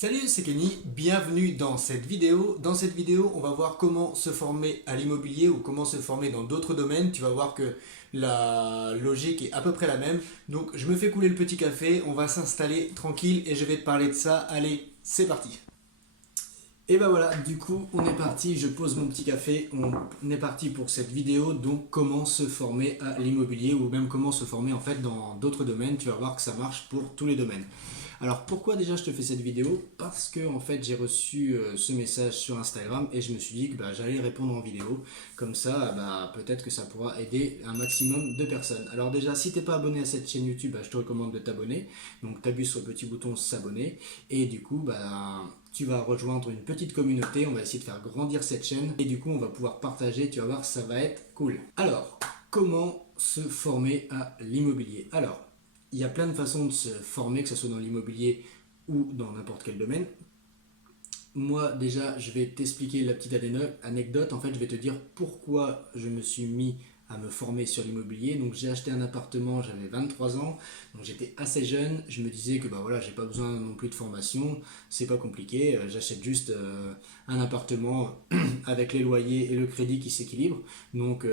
Salut, c'est Kenny, bienvenue dans cette vidéo. Dans cette vidéo, on va voir comment se former à l'immobilier ou comment se former dans d'autres domaines. Tu vas voir que la logique est à peu près la même. Donc, je me fais couler le petit café, on va s'installer tranquille et je vais te parler de ça. Allez, c'est parti. Et ben voilà, du coup, on est parti. Je pose mon petit café. On est parti pour cette vidéo. Donc, comment se former à l'immobilier ou même comment se former en fait dans d'autres domaines. Tu vas voir que ça marche pour tous les domaines. Alors pourquoi déjà je te fais cette vidéo? Parce que en fait j'ai reçu ce message sur Instagram et je me suis dit que j'allais répondre en vidéo. Comme ça, peut-être que ça pourra aider un maximum de personnes. Alors déjà, si t'es pas abonné à cette chaîne YouTube, je te recommande de t'abonner. Donc t'appuies sur le petit bouton s'abonner et du coup tu vas rejoindre une petite communauté. On va essayer de faire grandir cette chaîne et du coup on va pouvoir partager. Tu vas voir, ça va être cool. Alors, comment se former à l'immobilier? Alors, il y a plein de façons de se former, que ce soit dans l'immobilier ou dans n'importe quel domaine. Moi, déjà, je vais t'expliquer la petite anecdote. En fait, je vais te dire pourquoi je me suis mis à me former sur l'immobilier. Donc, j'ai acheté un appartement, j'avais 23 ans, donc j'étais assez jeune. Je me disais que voilà, j'ai pas besoin non plus de formation, c'est pas compliqué. J'achète juste un appartement avec les loyers et le crédit qui s'équilibre. Donc,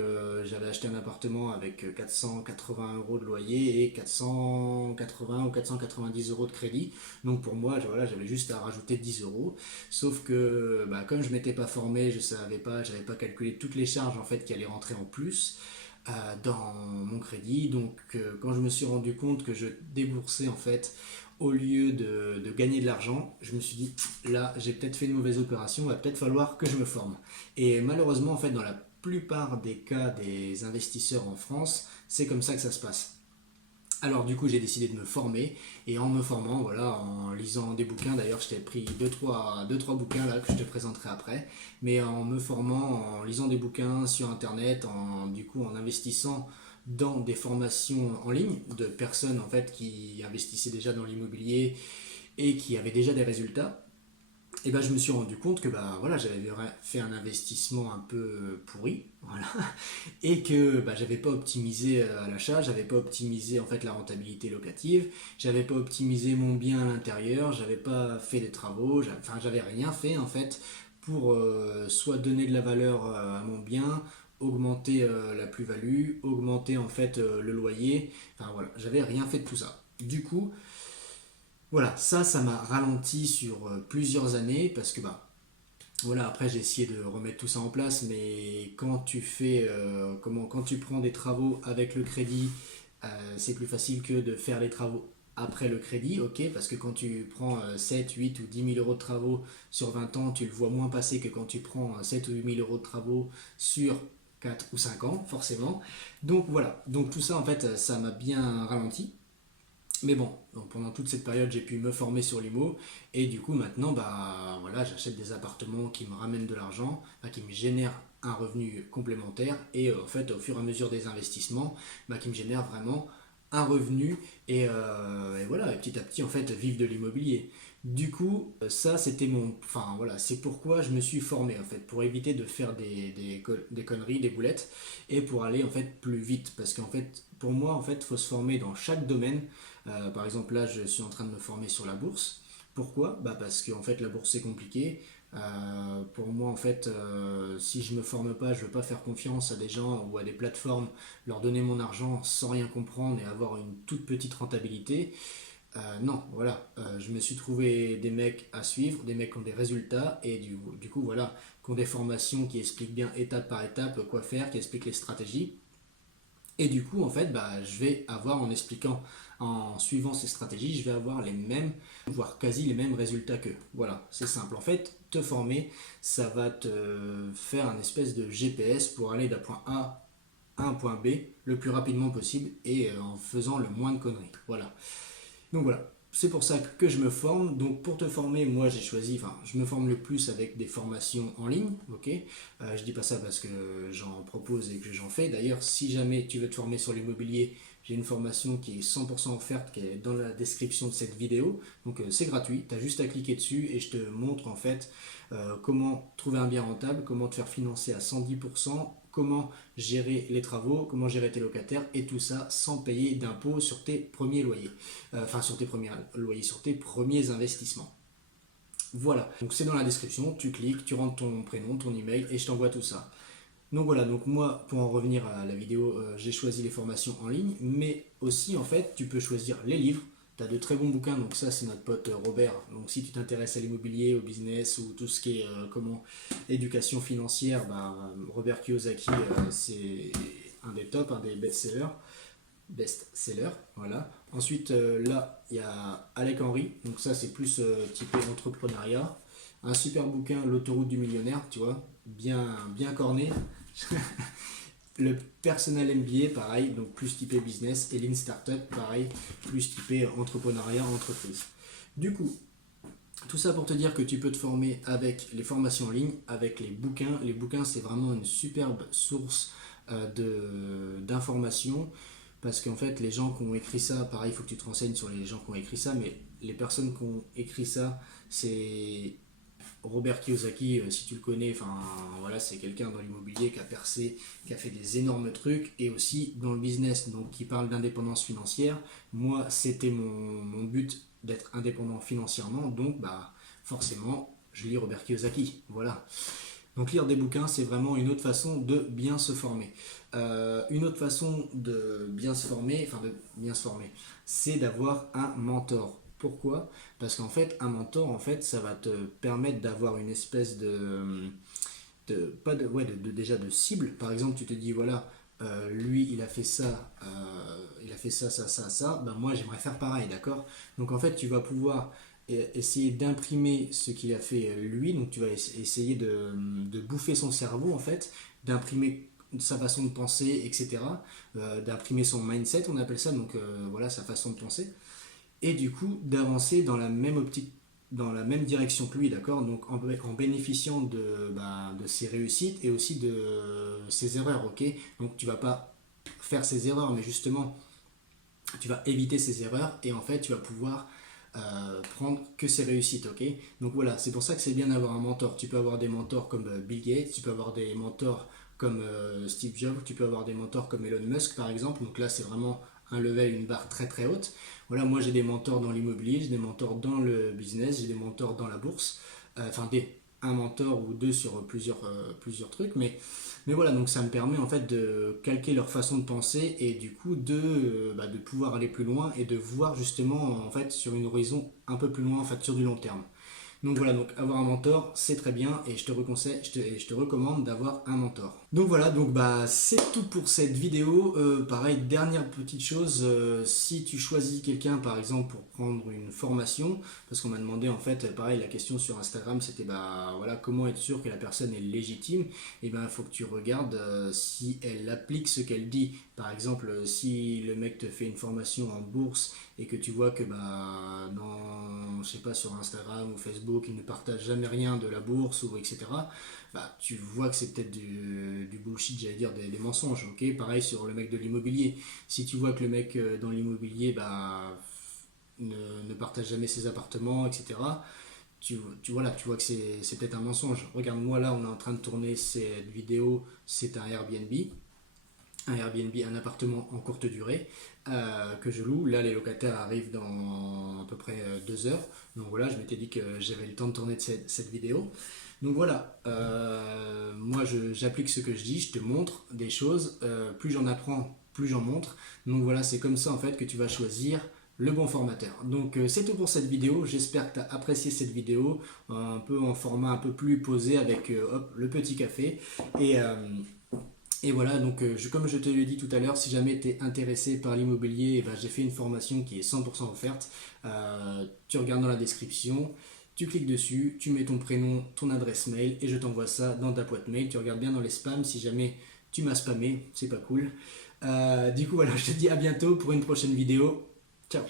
j'avais acheté un appartement avec 480 euros de loyer et 480 ou 490 euros de crédit. Donc, pour moi, voilà, j'avais juste à rajouter 10 euros. Sauf que comme je m'étais pas formé, je savais pas, j'avais pas calculé toutes les charges en fait qui allaient rentrer en plus dans mon crédit. Donc quand je me suis rendu compte que je déboursais en fait au lieu de gagner de l'argent, je me suis dit là j'ai peut-être fait une mauvaise opération, il va peut-être falloir que je me forme. Et malheureusement en fait dans la plupart des cas des investisseurs en France, c'est comme ça que ça se passe. Alors du coup j'ai décidé de me former et en me formant, voilà, en lisant des bouquins, d'ailleurs je t'ai pris deux, trois bouquins là que je te présenterai après, mais en me formant, en lisant des bouquins sur internet, en investissant dans des formations en ligne de personnes en fait qui investissaient déjà dans l'immobilier et qui avaient déjà des résultats, et je me suis rendu compte que voilà, j'avais fait un investissement un peu pourri, voilà, et que j'avais pas optimisé à l'achat, j'avais pas optimisé en fait la rentabilité locative, j'avais pas optimisé mon bien à l'intérieur, j'avais pas fait des travaux, j'avais rien fait en fait pour soit donner de la valeur à mon bien, augmenter la plus-value, augmenter en fait le loyer, enfin voilà, j'avais rien fait de tout ça. Du coup, voilà, ça m'a ralenti sur plusieurs années parce que voilà, après j'ai essayé de remettre tout ça en place, mais quand tu fais quand tu prends des travaux avec le crédit, c'est plus facile que de faire les travaux après le crédit, ok, parce que quand tu prends 7, 8 ou 10 000 euros de travaux sur 20 ans, tu le vois moins passer que quand tu prends 7 ou 8 000 euros de travaux sur 4 ou 5 ans, forcément. Donc voilà, donc tout ça en fait, ça m'a bien ralenti. Mais bon, donc pendant toute cette période, j'ai pu me former sur l'IMO et du coup maintenant, voilà, j'achète des appartements qui me ramènent de l'argent, qui me génèrent un revenu complémentaire et en fait, au fur et à mesure des investissements, qui me génèrent vraiment un revenu et voilà, et petit à petit en fait, vivre de l'immobilier. Du coup, ça c'était enfin voilà, c'est pourquoi je me suis formé en fait, pour éviter de faire des conneries, des boulettes et pour aller en fait plus vite. Parce qu'en fait, pour moi, en fait, il faut se former dans chaque domaine. Par exemple, là, je suis en train de me former sur la bourse. Pourquoi? Parce que en fait, la bourse c'est compliqué. Pour moi, en fait, si je me forme pas, je veux pas faire confiance à des gens ou à des plateformes, leur donner mon argent sans rien comprendre et avoir une toute petite rentabilité. Non, voilà, je me suis trouvé des mecs à suivre, des mecs qui ont des résultats et du coup, voilà, qui ont des formations qui expliquent bien étape par étape quoi faire, qui expliquent les stratégies. Et du coup, en fait, je vais avoir, en expliquant, en suivant ces stratégies, je vais avoir les mêmes, voire quasi les mêmes résultats qu'eux. Voilà, c'est simple. En fait, te former, ça va te faire un espèce de GPS pour aller d'un point A à un point B le plus rapidement possible et en faisant le moins de conneries. Voilà. Donc voilà, c'est pour ça que je me forme. Donc pour te former, moi j'ai choisi, enfin je me forme le plus avec des formations en ligne, ok. Je dis pas ça parce que j'en propose et que j'en fais. D'ailleurs, si jamais tu veux te former sur l'immobilier, j'ai une formation qui est 100% offerte, qui est dans la description de cette vidéo. Donc c'est gratuit, tu as juste à cliquer dessus et je te montre en fait comment trouver un bien rentable, comment te faire financer à 110%, comment gérer les travaux, comment gérer tes locataires et tout ça sans payer d'impôts sur tes premiers loyers. Sur tes premiers loyers, sur tes premiers investissements. Voilà, donc c'est dans la description, tu cliques, tu rentres ton prénom, ton email et je t'envoie tout ça. Donc voilà, donc moi, pour en revenir à la vidéo, j'ai choisi les formations en ligne, mais aussi en fait, tu peux choisir les livres. Tu as de très bons bouquins, donc ça c'est notre pote Robert. Donc si tu t'intéresses à l'immobilier, au business ou tout ce qui est éducation financière, bah, Robert Kiyosaki, c'est un des tops, un des best-sellers, voilà. Ensuite, là, il y a Alec Henry, donc ça c'est plus typé entrepreneuriat. Un super bouquin, L'autoroute du millionnaire, tu vois, bien corné. Le Personnel MBA, pareil, donc plus typé business. Et Lean Startup, pareil, plus typé entrepreneuriat, entreprise. Du coup, tout ça pour te dire que tu peux te former avec les formations en ligne, avec les bouquins. Les bouquins, c'est vraiment une superbe source d'informations. Parce qu'en fait, les gens qui ont écrit ça, pareil, il faut que tu te renseignes sur les gens qui ont écrit ça, mais les personnes qui ont écrit ça, c'est Robert Kiyosaki, si tu le connais, enfin voilà, c'est quelqu'un dans l'immobilier qui a percé, qui a fait des énormes trucs, et aussi dans le business, donc qui parle d'indépendance financière. Moi, c'était mon but d'être indépendant financièrement, donc bah forcément, je lis Robert Kiyosaki, voilà. Donc lire des bouquins, c'est vraiment une autre façon de bien se former. Une autre façon de bien se former, c'est d'avoir un mentor. Pourquoi? Parce qu'en fait, un mentor, en fait, ça va te permettre d'avoir une espèce pas de, ouais, déjà de cible. Par exemple, tu te dis, voilà, lui, il a fait ça, il a fait ça, ça, ça, ça. Ben moi, j'aimerais faire pareil, d'accord? Donc en fait, tu vas pouvoir essayer d'imprimer ce qu'il a fait lui. Donc tu vas essayer de bouffer son cerveau, en fait, d'imprimer sa façon de penser, etc. D'imprimer son mindset, on appelle ça. Donc voilà, sa façon de penser et du coup d'avancer dans la même optique, dans la même direction que lui, d'accord? Donc en bénéficiant de ses réussites et aussi de ses erreurs, ok? Donc tu vas pas faire ses erreurs, mais justement tu vas éviter ses erreurs et en fait tu vas pouvoir prendre que ses réussites, ok? Donc voilà, c'est pour ça que c'est bien d'avoir un mentor. Tu peux avoir des mentors comme Bill Gates, tu peux avoir des mentors comme Steve Jobs, tu peux avoir des mentors comme Elon Musk par exemple. Donc là, c'est vraiment un level, une barre très très haute. Voilà, moi j'ai des mentors dans l'immobilier, j'ai des mentors dans le business, j'ai des mentors dans la bourse. Un mentor ou deux sur plusieurs trucs, mais voilà, donc ça me permet en fait de calquer leur façon de penser et du coup de pouvoir aller plus loin et de voir justement en fait sur une horizon un peu plus loin en fait sur du long terme. Donc voilà, donc avoir un mentor, c'est très bien et je te reconseille, je te recommande d'avoir un mentor. Donc voilà, donc bah c'est tout pour cette vidéo. Pareil, dernière petite chose, si tu choisis quelqu'un par exemple pour prendre une formation, parce qu'on m'a demandé en fait, pareil, la question sur Instagram c'était bah voilà comment être sûr que la personne est légitime. Et ben il faut que tu regardes si elle applique ce qu'elle dit. Par exemple, si le mec te fait une formation en bourse et que tu vois que bah dans je sais pas sur Instagram ou Facebook il ne partage jamais rien de la bourse ou etc, bah tu vois que c'est peut-être du bullshit, j'allais dire des mensonges, ok? Pareil sur le mec de l'immobilier, si tu vois que le mec dans l'immobilier bah ne partage jamais ses appartements, etc, voilà, tu vois que c'est peut-être un mensonge. Regarde, moi là on est en train de tourner cette vidéo, c'est un appartement en courte durée que je loue. Là, les locataires arrivent dans à peu près 2 heures. Donc voilà, je m'étais dit que j'avais le temps de tourner cette vidéo. Donc voilà, moi j'applique ce que je dis, je te montre des choses. Plus j'en apprends, plus j'en montre. Donc voilà, c'est comme ça en fait que tu vas choisir le bon formateur. Donc c'est tout pour cette vidéo, j'espère que tu as apprécié cette vidéo, un peu en format un peu plus posé avec hop, le petit café. Et voilà, donc comme je te l'ai dit tout à l'heure, si jamais tu es intéressé par l'immobilier, eh ben, j'ai fait une formation qui est 100% offerte. Tu regardes dans la description, tu cliques dessus, tu mets ton prénom, ton adresse mail et je t'envoie ça dans ta boîte mail. Tu regardes bien dans les spams si jamais tu m'as spammé, c'est pas cool. Du coup voilà, je te dis à bientôt pour une prochaine vidéo. Ciao!